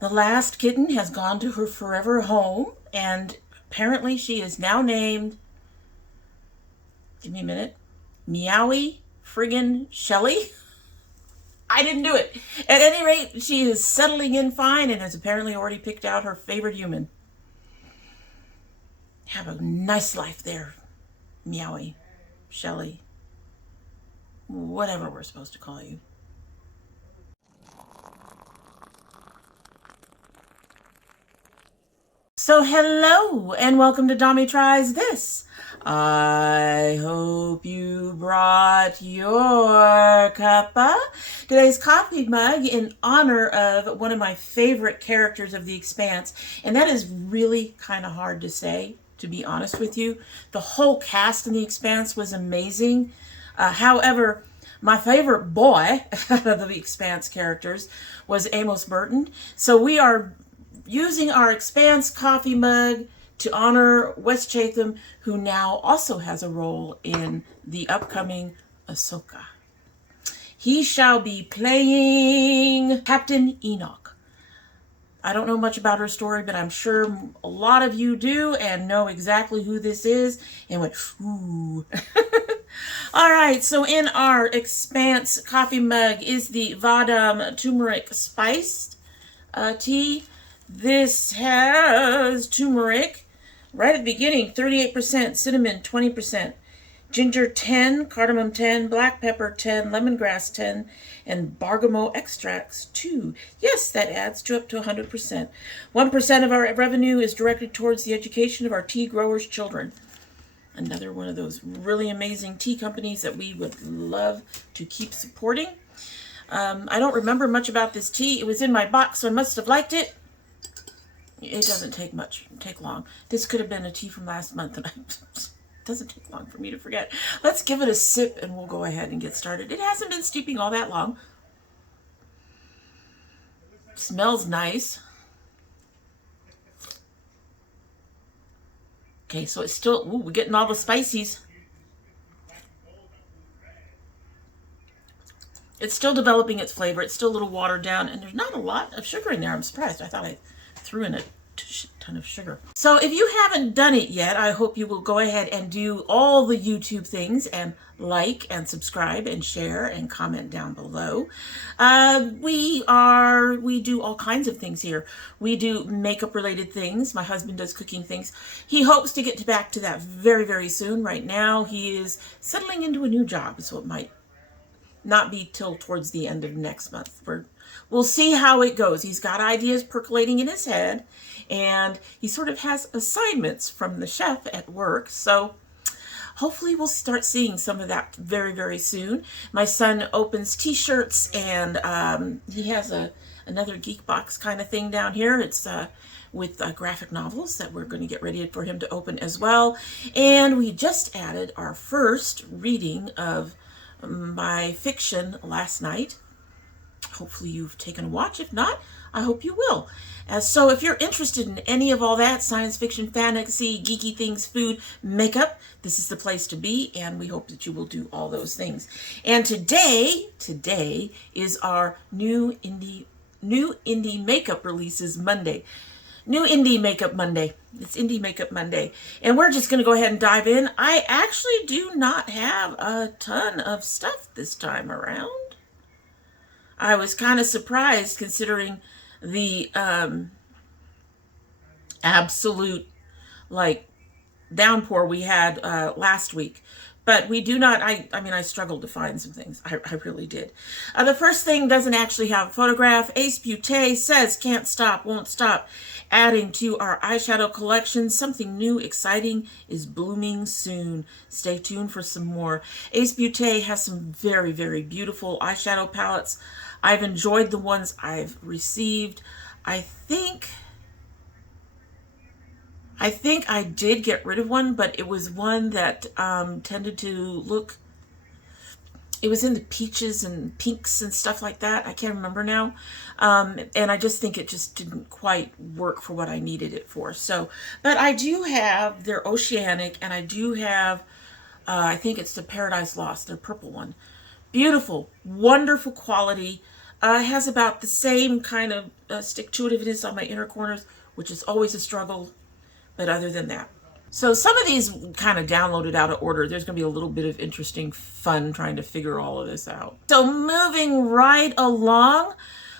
The last kitten has gone to her forever home, and apparently she is now named, give me a minute, Meowie friggin' Shelly. I didn't do it. At any rate, she is settling in fine and has apparently already picked out her favorite human. Have a nice life there, Meowie, Shelly, whatever we're supposed to call you. So hello and welcome to domytriesthis. I hope you brought your cuppa. Today's coffee mug in honor of one of my favorite characters of The Expanse, and that is really kind of hard to say, to be honest with you. The whole cast in The Expanse was amazing. However, my favorite boy out of The Expanse characters was Amos Burton. So we are using our Expanse coffee mug to honor Wes Chatham, who now also has a role in the upcoming Ahsoka. He shall be playing Captain Enoch. I don't know much about her story, but I'm sure a lot of you do and know exactly who this is and went, ooh. All right, so in our Expanse coffee mug is the Vahdam turmeric spiced tea. This has turmeric right at the beginning, 38%, cinnamon 20%, ginger 10, cardamom 10, black pepper 10, lemongrass 10, and bergamot extracts 2. Yes, that adds to up to 100%. 1% of our revenue is directed towards the education of our tea growers' children. Another one of those really amazing tea companies that we would love to keep supporting. I don't remember much about this tea. It was in my box, so I must have liked it. It doesn't take long. This could have been a tea from last month, and it doesn't take long for me to forget. Let's give it a sip, and we'll go ahead and get started. It hasn't been steeping all that long. Smells nice. Okay, so it's still, ooh, we're getting all the spices. It's still developing its flavor. It's still a little watered down, and there's not a lot of sugar in there. I'm surprised. I thought I threw in a ton of sugar. So if you haven't done it yet, I hope you will go ahead and do all the YouTube things and like and subscribe and share and comment down below. We do all kinds of things here. We do makeup related things. My husband does cooking things. He hopes to get back to that very, very soon. Right now he is settling into a new job, so it might not be till towards the end of next month. We'll see how it goes. He's got ideas percolating in his head, and he sort of has assignments from the chef at work. So hopefully we'll start seeing some of that very, very soon. My son opens t-shirts, and he has another geek box kind of thing down here. It's with graphic novels that we're going to get ready for him to open as well. And we just added our first reading of my fiction last night. Hopefully you've taken a watch. If not, I hope you will. So if you're interested in any of all that, science fiction, fantasy, geeky things, food, makeup, this is the place to be, and we hope that you will do all those things. And today is our new indie makeup releases Monday. New Indie Makeup Monday. It's Indie Makeup Monday. And we're just going to go ahead and dive in. I actually do not have a ton of stuff this time around. I was kind of surprised considering the absolute downpour we had last week. But we do not, I struggled to find some things. I really did. The first thing doesn't actually have a photograph. Ace Beauté says, can't stop, won't stop. Adding to our eyeshadow collection, something new, exciting is blooming soon. Stay tuned for some more. Ace Beauté has some very, very beautiful eyeshadow palettes. I've enjoyed the ones I've received. I think I did get rid of one, but it was one that tended to look, it was in the peaches and pinks and stuff like that. I can't remember now. And I just think it just didn't quite work for what I needed it for. So, but I do have their Oceanic, and I do have, I think it's the Paradise Lost, their purple one. Beautiful, wonderful quality. Has about the same kind of stick-to-itiveness on my inner corners, which is always a struggle, but other than that. So some of these kind of downloaded out of order. There's going to be a little bit of interesting fun trying to figure all of this out. So moving right along,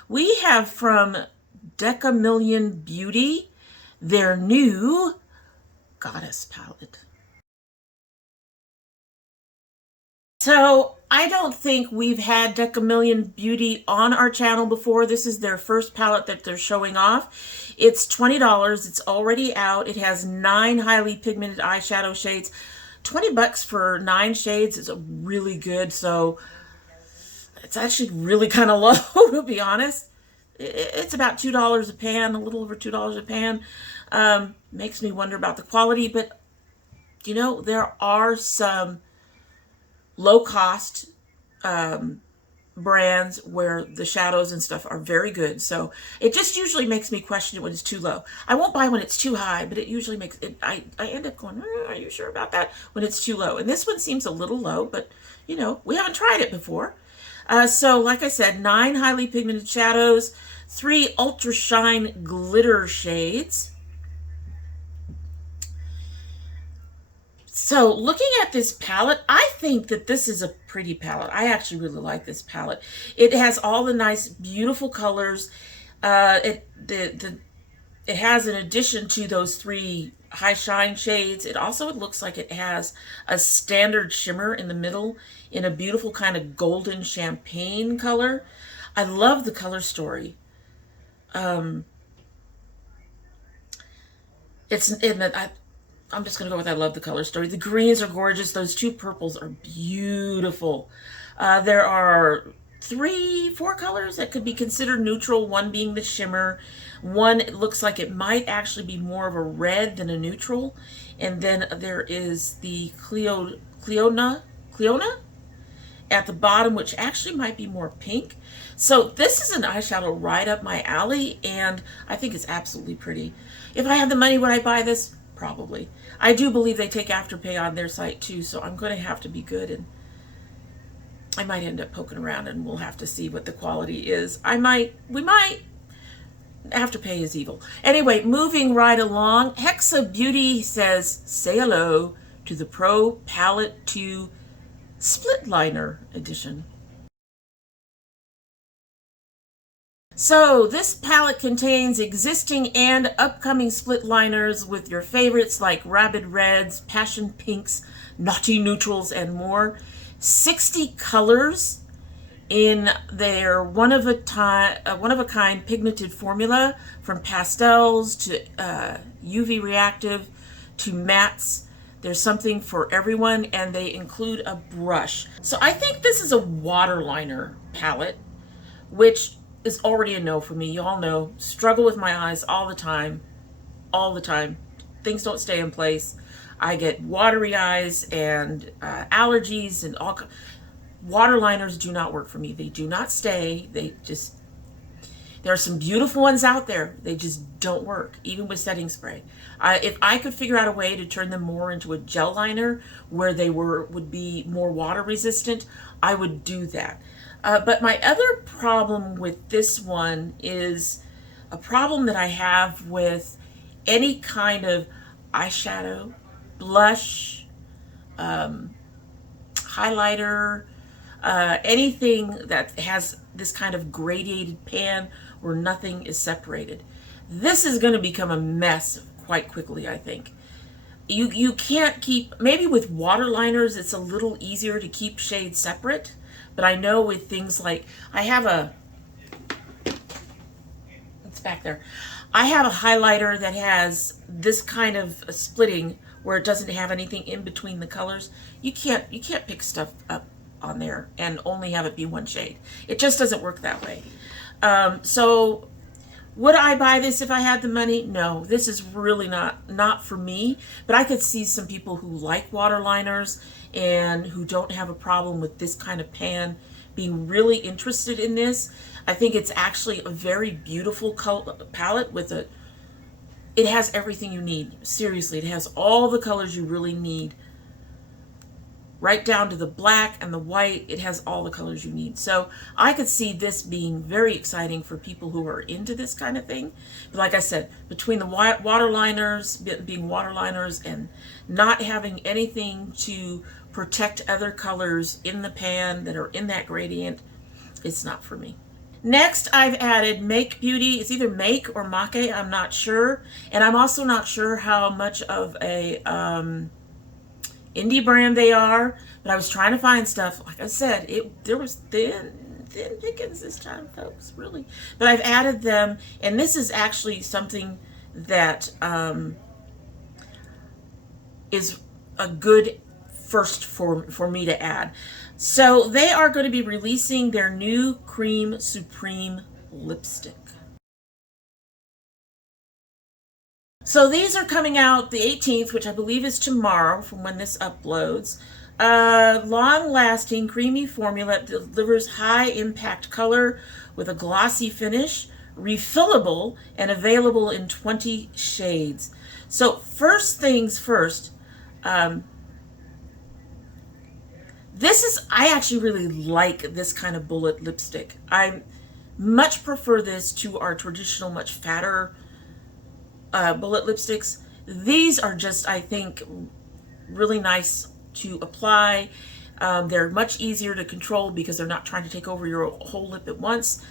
we have from Decamillion Beauty, their new Goddess palette. So I don't think we've had Decamillion Beauty on our channel before. This is their first palette that they're showing off. It's $20. It's already out. It has 9 highly pigmented eyeshadow shades. 20 bucks for 9 shades is really good. So it's actually really kind of low, to be honest. It's about $2 a pan, a little over $2 a pan. Makes me wonder about the quality, but you know, there are some low-cost brands where the shadows and stuff are very good. So it just usually makes me question it when it's too low. I won't buy when it's too high, but it usually makes it, I end up going, are you sure about that? When it's too low. And this one seems a little low, but you know, we haven't tried it before. So like I said, 9 highly pigmented shadows, 3 ultra shine glitter shades. So looking at this palette, I think that this is a pretty palette. I actually really like this palette. It has all the nice, beautiful colors. It has, in addition to those 3 high shine shades, it looks like it has a standard shimmer in the middle in a beautiful kind of golden champagne color. I love the color story. I'm just going to go with I love the color story. The greens are gorgeous. Those 2 purples are beautiful. There are 3, 4 colors that could be considered neutral, one being the shimmer. One, it looks like it might actually be more of a red than a neutral. And then there is the Cleona at the bottom, which actually might be more pink. So this is an eyeshadow right up my alley, and I think it's absolutely pretty. If I had the money, would I buy this? Probably. I do believe they take Afterpay on their site too, so I'm going to have to be good, and I might end up poking around, and we'll have to see what the quality is. We might. Afterpay is evil. Anyway, moving right along, Hexa Beauty says, say hello to the Pro Palette 2 Split Liner Edition. So this palette contains existing and upcoming split liners with your favorites like Rabid Reds, Passion Pinks, Naughty Neutrals, and more. 60 colors in their one-of-a-kind pigmented formula, from pastels to UV reactive to mattes. There's something for everyone, and they include a brush. So I think this is a water liner palette, which is already a no for me. You all know, struggle with my eyes all the time. Things don't stay in place. I get watery eyes and allergies and all. Water liners do not work for me. They do not stay. There are some beautiful ones out there. They just don't work, even with setting spray. If I could figure out a way to turn them more into a gel liner where they would be more water resistant, I would do that. But my other problem with this one is a problem that I have with any kind of eyeshadow, blush, highlighter, anything that has this kind of gradiated pan where nothing is separated. This is going to become a mess quite quickly, I think. You can't keep, maybe with water liners it's a little easier to keep shades separate, but I know with things like, it's back there. I have a highlighter that has this kind of splitting where it doesn't have anything in between the colors. You can't pick stuff up on there and only have it be one shade. It just doesn't work that way. So would I buy this if I had the money? No, this is really not for me, but I could see some people who like water liners and who don't have a problem with this kind of pan being really interested in this. I think it's actually a very beautiful color palette with it has everything you need. Seriously, it has all the colors you really need. right down to the black and the white. It has all the colors you need. So I could see this being very exciting for people who are into this kind of thing. But like I said, between the waterliners, being waterliners, and not having anything to protect other colors in the pan that are in that gradient, it's not for me. Next, I've added Make Beauty. It's either Make or Make, I'm not sure. And I'm also not sure how much of a indie brand they are, but I was trying to find stuff. Like I said, there was thin pickings this time, folks, really. But I've added them, and this is actually something that is a good first for me to add. So they are going to be releasing their new Cream Supreme lipstick. So these are coming out the 18th, which I believe is tomorrow from when this uploads. Long-lasting creamy formula that delivers high-impact color with a glossy finish, refillable, and available in 20 shades. So first things first, I actually really like this kind of bullet lipstick. I much prefer this to our traditional, much fatter bullet lipsticks. These are just, I think, really nice to apply. They're much easier to control because they're not trying to take over your whole lip at once.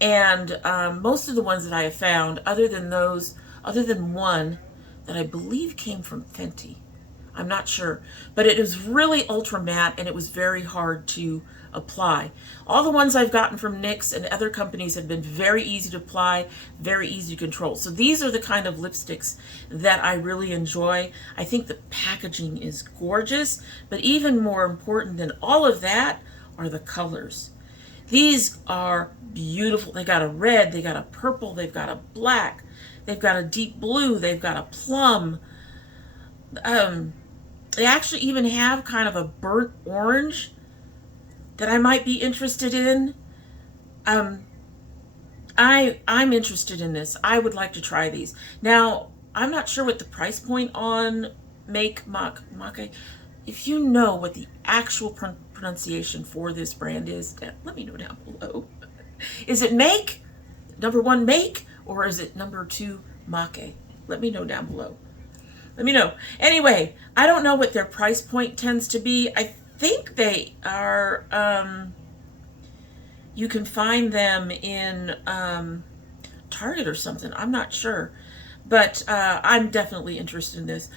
And most of the ones that I have found, other than one that I believe came from Fenty, I'm not sure, but it is really ultra matte and it was very hard to apply. All the ones I've gotten from NYX and other companies have been very easy to apply, very easy to control. So these are the kind of lipsticks that I really enjoy. I think the packaging is gorgeous, but even more important than all of that are the colors. These are beautiful. They got a red, they got a purple, they've got a black, they've got a deep blue, they've got a plum. They actually even have kind of a burnt orange that I might be interested in. I'm interested in this. I would like to try these. Now, I'm not sure what the price point on Make. If you know what the actual pronunciation for this brand is, let me know down below. Is it Make, number 1 Make, or is it number 2 Make? Let me know down below. Let me know. Anyway, I don't know what their price point tends to be. I think they are, you can find them in Target or something. I'm not sure. But I'm definitely interested in this.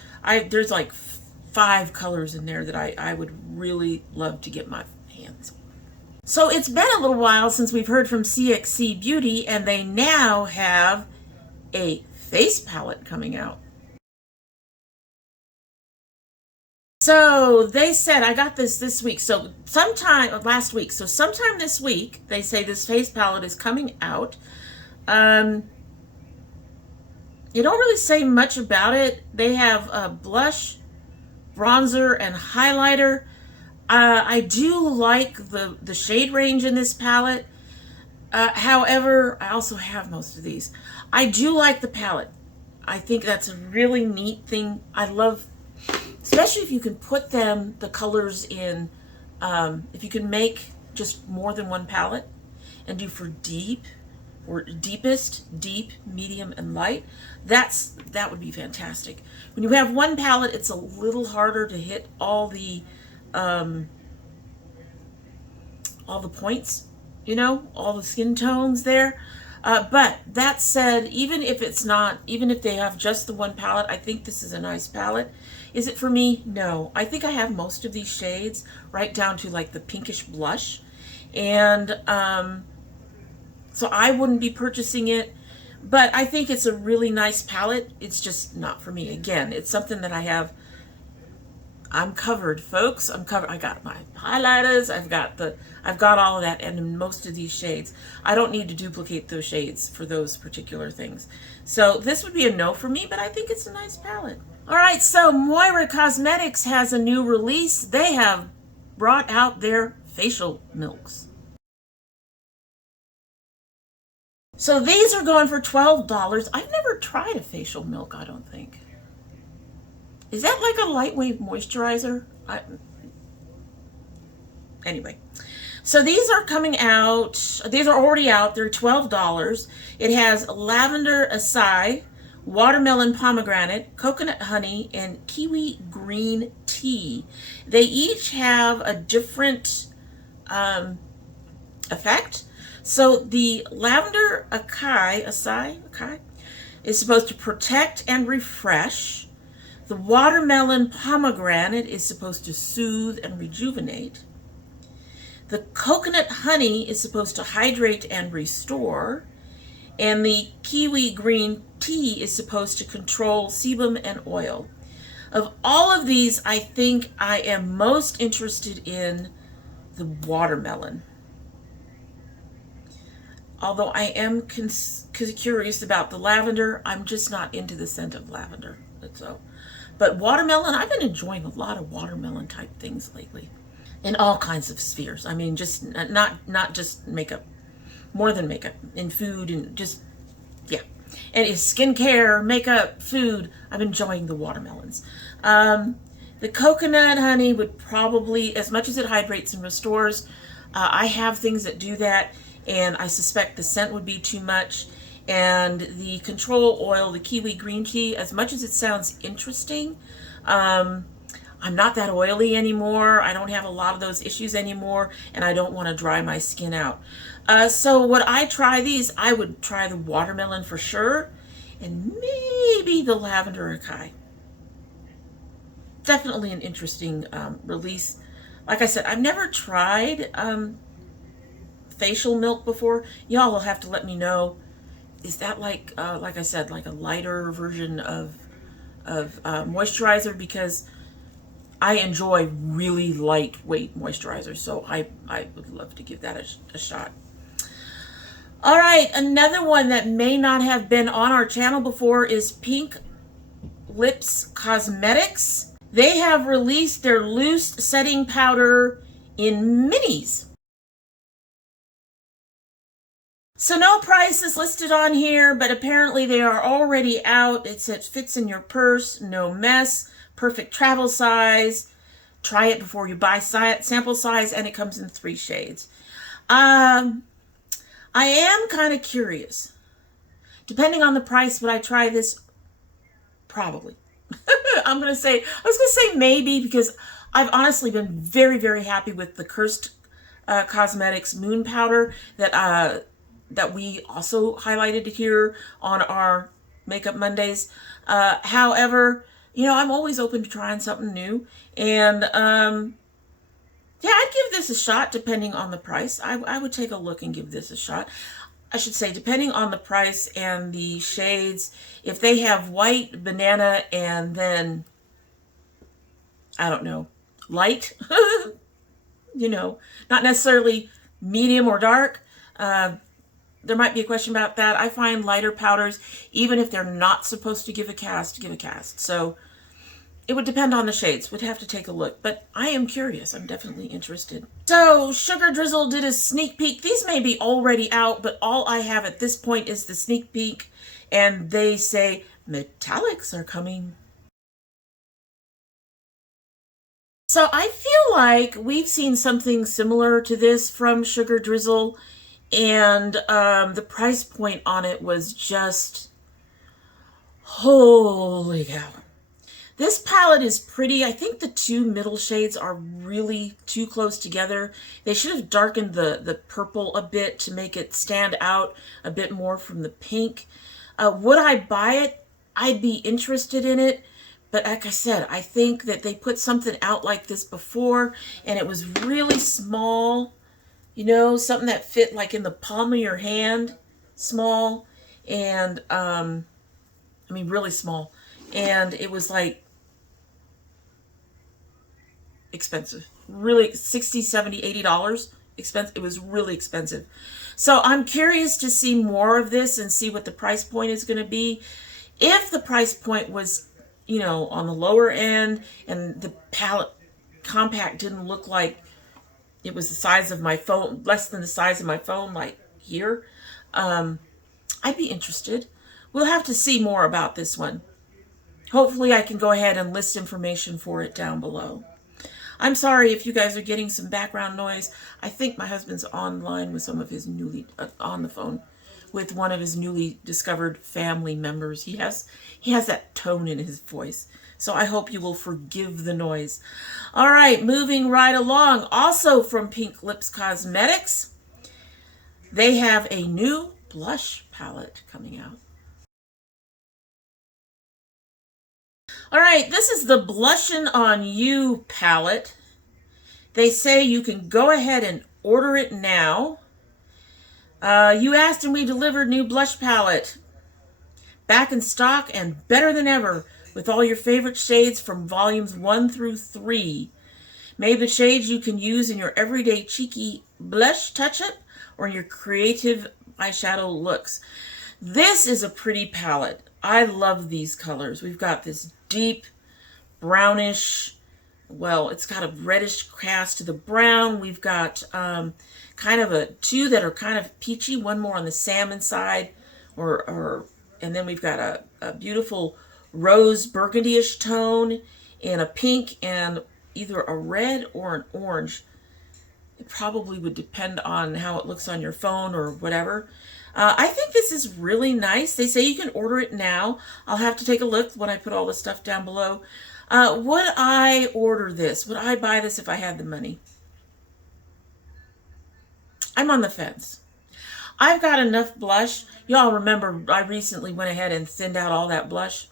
There's like 5 colors in there that I would really love to get my hands on. So it's been a little while since we've heard from CXC Beauty, and they now have a face palette coming out. So they said, I got this week. So last week. So sometime this week, they say this face palette is coming out. You don't really say much about it. They have a blush, bronzer, and highlighter. I do like the shade range in this palette. However, I also have most of these. I do like the palette. I think that's a really neat thing. I love, especially if you can put the colors in, if you can make just more than one palette and do for deep or deepest, deep, medium, and light, that would be fantastic. When you have one palette, it's a little harder to hit all the points, you know, all the skin tones there. But that said, even if they have just the one palette, I think this is a nice palette. Is it for me? No. I think I have most of these shades, right down to like the pinkish blush. And so I wouldn't be purchasing it. But I think it's a really nice palette. It's just not for me. Again, it's something that I'm covered, folks. I'm covered. I got my highlighters. I've got all of that, and in most of these shades. I don't need to duplicate those shades for those particular things. So this would be a no for me, but I think it's a nice palette. All right, so MOIRA Cosmetics has a new release. They have brought out their facial milks. So these are going for $12. I've never tried a facial milk, I don't think. Is that like a lightweight moisturizer? Anyway, so these are coming out. These are already out. They're $12. It has lavender acai, watermelon pomegranate, coconut honey, and kiwi green tea. They each have a different effect. So the lavender acai is supposed to protect and refresh. The watermelon pomegranate is supposed to soothe and rejuvenate. The coconut honey is supposed to hydrate and restore. And the kiwi green tea is supposed to control sebum and oil. Of all of these, I think I am most interested in the watermelon. Although I am curious about the lavender, I'm just not into the scent of lavender. So, but watermelon, I've been enjoying a lot of watermelon type things lately, in all kinds of spheres. I mean, just not just makeup, more than makeup, in food and just, yeah. And it's skincare, makeup, food. I'm enjoying the watermelons. The coconut honey would probably, as much as it hydrates and restores, I have things that do that, and I suspect the scent would be too much. And the control oil, the kiwi green tea, as much as it sounds interesting, I'm not that oily anymore. I don't have a lot of those issues anymore, and I don't want to dry my skin out. So would I try these? I would try the watermelon for sure, and maybe the lavender acai. Definitely an interesting release. Like I said, I've never tried facial milk before. Y'all will have to let me know. Is that like I said, like a lighter version of moisturizer? Because I enjoy really lightweight moisturizers, so I would love to give that a shot. All right, another one that may not have been on our channel before is Pink Lips Cosmetics. They have released their loose setting powder in minis. So no price is listed on here, but apparently they are already out. It says fits in your purse, no mess, perfect travel size. Try it before you buy sample size, and it comes in 3 shades. I am kind of curious. Depending on the price, would I try this? Probably. I was going to say maybe, because I've honestly been very, very happy with the Curst Cosmetics Moon Powder that we also highlighted here on our Makeup Mondays. However, you know, I'm always open to trying something new. And yeah, I'd give this a shot depending on the price. I would take a look and give this a shot. I should say, depending on the price and the shades. If they have white, banana, and then, I don't know, light, you know, not necessarily medium or dark, there might be a question about that. I find lighter powders, even if they're not supposed to give a cast. So it would depend on the shades. We'd have to take a look. But I am curious. I'm definitely interested. So Sugar Drizzle did a sneak peek. These may be already out, but all I have at this point is the sneak peek. And they say metallics are coming. So I feel like we've seen something similar to this from Sugar Drizzle. And the price point on it was just, holy cow. This palette is pretty. I think the 2 middle shades are really too close together. They should have darkened the purple a bit to make it stand out a bit more from the pink. Would I buy it? I'd be interested in it. But like I said, I think that they put something out like this before, and it was really small. You know, something that fit like in the palm of your hand, small, and, I mean, really small. And it was like expensive, really $60, $70, $80 expensive. It was really expensive. So I'm curious to see more of this and see what the price point is going to be. If the price point was, you know, on the lower end and the palette compact didn't look like it was the size of my phone, less than the size of my phone, like here, I'd be interested. We'll have to see more about this one. Hopefully I can go ahead and list information for it down below. I'm sorry if you guys are getting some background noise. I think my husband's online with some of his on the phone with one of his newly discovered family members. He has that tone in his voice. So I hope you will forgive the noise. All right, moving right along. Also from Pink Lips Cosmetics, they have a new blush palette coming out. All right, this is the Blushin' on You palette. They say you can go ahead and order it now. You asked and we delivered new blush palette. Back in stock and better than ever with all your favorite shades from volumes 1 through 3. Made the shades you can use in your everyday cheeky blush touch-up or in your creative eyeshadow looks. This is a pretty palette. I love these colors. We've got this deep brownish, well, it's got a reddish cast to the brown. We've got kind of two that are kind of peachy, one more on the salmon side, and then we've got a beautiful rose burgundy-ish tone and a pink and either a red or an orange. It probably would depend on how it looks on your phone or whatever. I think this is really nice. They say you can order it now. I'll have to take a look when I put all the stuff down below. Would I order this? Would I buy this if I had the money? I'm on the fence. I've got enough blush. Y'all remember I recently went ahead and thinned out all that blush.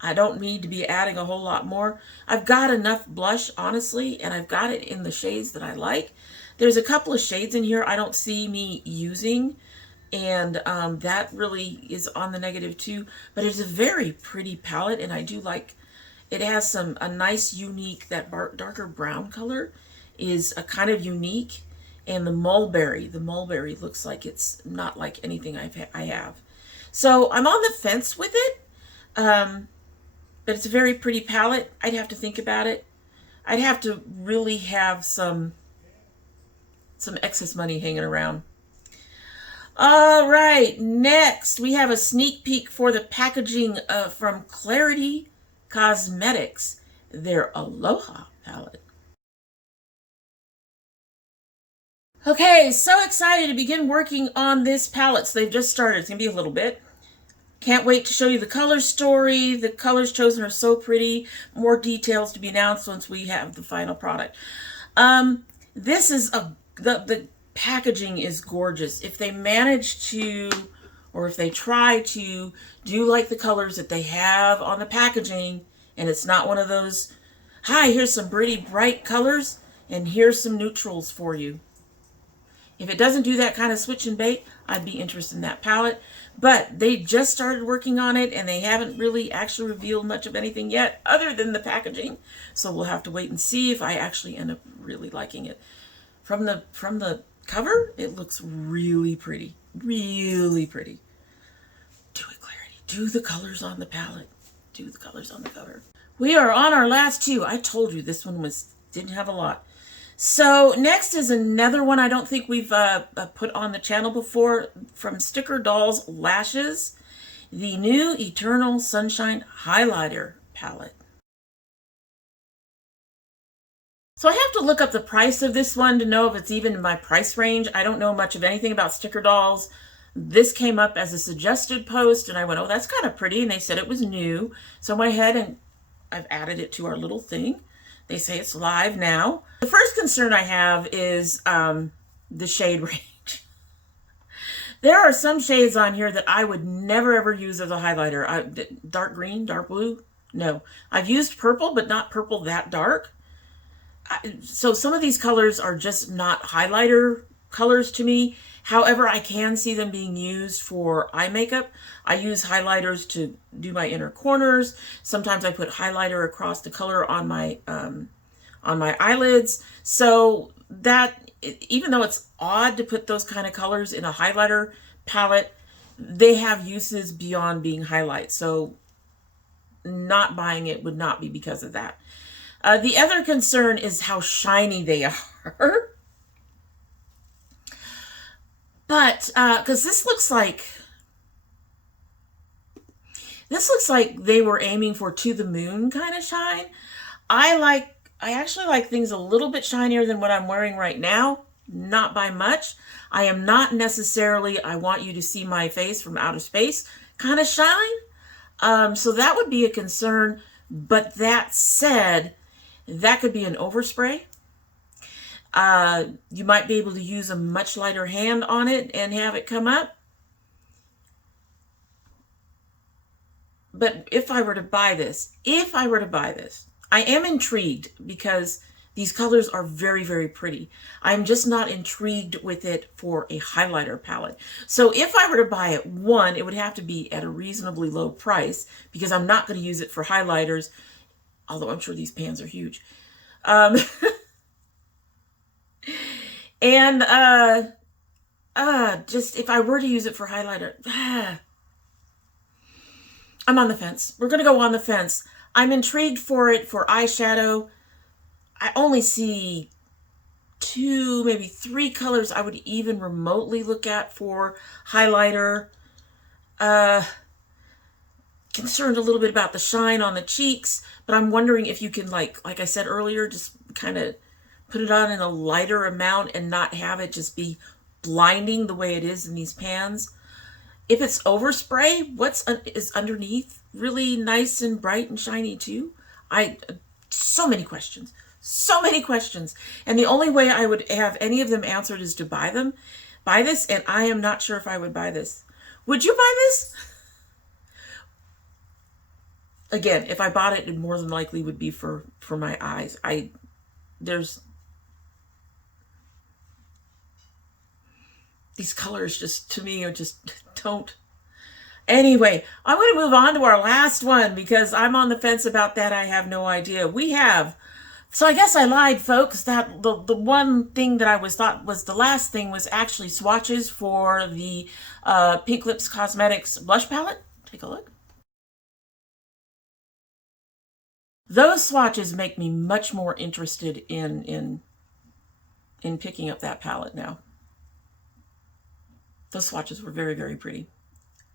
I don't need to be adding a whole lot more. I've got enough blush, honestly, and I've got it in the shades that I like. There's a couple of shades in here I don't see me using, and that really is on the negative too. But it's a very pretty palette, and I do like it. Has a nice unique, that darker brown color is a kind of unique, and the mulberry looks like it's not like anything I have. So I'm on the fence with it, but it's a very pretty palette. I'd have to think about it. I'd have to really have some excess money hanging around. All right, next we have a sneak peek for the packaging from Klarity Cosmetics, their Aloha palette. Okay, so excited to begin working on this palette. So they've just started. It's going to be a little bit. Can't wait to show you the color story. The colors chosen are so pretty. More details to be announced once we have the final product. This is the packaging is gorgeous. If they manage to, or if they try to do like the colors that they have on the packaging, and it's not one of those, hi, here's some pretty bright colors, and here's some neutrals for you. If it doesn't do that kind of switch and bait, I'd be interested in that palette. But they just started working on it, and they haven't really actually revealed much of anything yet other than the packaging. So we'll have to wait and see if I actually end up really liking it. From the cover, it looks really pretty. Really pretty. Do it, Klarity. Do the colors on the palette. Do the colors on the cover. We are on our last two. I told you this one didn't have a lot. So next is another one I don't think we've put on the channel before, from Sticker Dolls Lashes, the new Eternal Sunshine Highlighter palette. So I have to look up the price of this one to know if it's even in my price range. I don't know much of anything about Sticker Dolls. This came up as a suggested post, and I went, oh, that's kind of pretty, and they said it was new. So I went ahead and I've added it to our little thing. They say it's live now. The first concern I have is the shade range. There are some shades on here that I would never ever use as a highlighter. Dark green, dark blue, no. I've used purple, but not purple that dark. So some of these colors are just not highlighter colors to me. However, I can see them being used for eye makeup. I use highlighters to do my inner corners. Sometimes I put highlighter across the color on my eyelids. So that, even though it's odd to put those kind of colors in a highlighter palette, they have uses beyond being highlight. So not buying it would not be because of that. The other concern is how shiny they are. But, because this looks like they were aiming for to the moon kind of shine. I like I actually like things a little bit shinier than what I'm wearing right now. Not by much. I am not necessarily, I want you to see my face from outer space kind of shine. So that would be a concern. But that said, that could be an overspray. You might be able to use a much lighter hand on it and have it come up. But if I were to buy this, I am intrigued because these colors are very, very pretty. I'm just not intrigued with it for a highlighter palette. So if I were to buy it, one, it would have to be at a reasonably low price because I'm not going to use it for highlighters, although I'm sure these pans are huge. And just if I were to use it for highlighter, I'm on the fence. We're going to go on the fence. I'm intrigued for it for eyeshadow. I only see 2, maybe 3 colors I would even remotely look at for highlighter. Concerned a little bit about the shine on the cheeks, but I'm wondering if you can, like I said earlier, just kind of put it on in a lighter amount and not have it just be blinding the way it is in these pans. If it's overspray, is underneath really nice and bright and shiny too? So many questions. So many questions. And the only way I would have any of them answered is to buy this, and I am not sure if I would buy this. Would you buy this? Again, if I bought it, it more than likely would be for my eyes. These colors just, to me, are just don't. Anyway, I'm going to move on to our last one because I'm on the fence about that. I have no idea. So I guess I lied, folks. That the one thing that I thought was the last thing was actually swatches for the Pink Lips Cosmetics blush palette. Take a look. Those swatches make me much more interested in picking up that palette now. Those swatches were very, very pretty.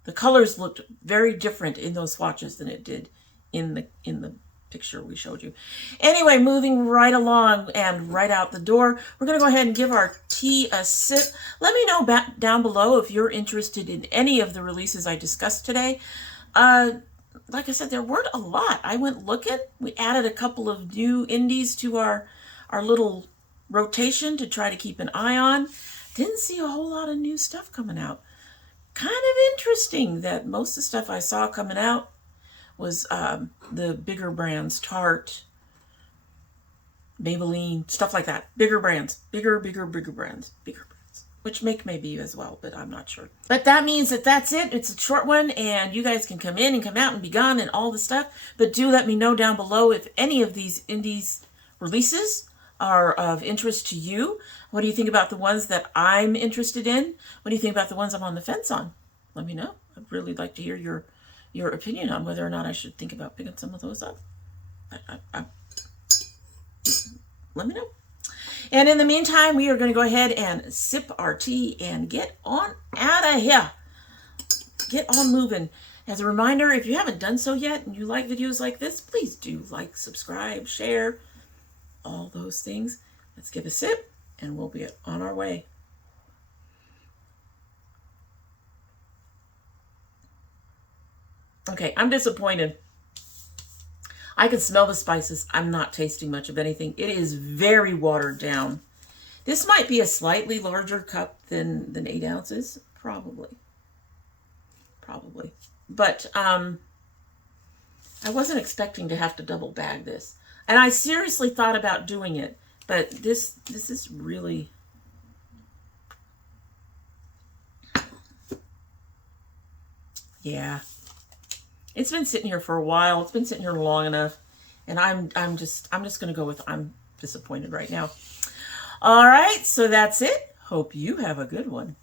The colors looked very different in those swatches than it did in the picture we showed you. Anyway, moving right along and right out the door, we're going to go ahead and give our tea a sip. Let me know down below if you're interested in any of the releases I discussed today. Like I said, there weren't a lot. I went looking. We added a couple of new indies to our little rotation to try to keep an eye on. Didn't see a whole lot of new stuff coming out. Kind of interesting that most of the stuff I saw coming out was the bigger brands, Tarte, Maybelline, stuff like that. Bigger brands, bigger brands, which make maybe as well, but I'm not sure. But that means that's it. It's a short one, and you guys can come in and come out and be gone and all the stuff. But do let me know down below if any of these indies releases are of interest to you. What do you think about the ones that I'm interested in? What do you think about the ones I'm on the fence on? Let me know. I'd really like to hear your opinion on whether or not I should think about picking some of those up. Let me know. And in the meantime, we are going to go ahead and sip our tea and get on out of here. Get on moving. As a reminder, if you haven't done so yet and you like videos like this, please do like, subscribe, share, all those things. Let's give a sip and we'll be on our way. Okay, I'm disappointed. I can smell the spices. I'm not tasting much of anything. It is very watered down. This might be a slightly larger cup than 8 ounces. Probably. But I wasn't expecting to have to double bag this. And I seriously thought about doing it. But this is really... Yeah. It's been sitting here for a while. It's been sitting here long enough. And I'm just going to go with I'm disappointed right now. All right, so that's it. Hope you have a good one.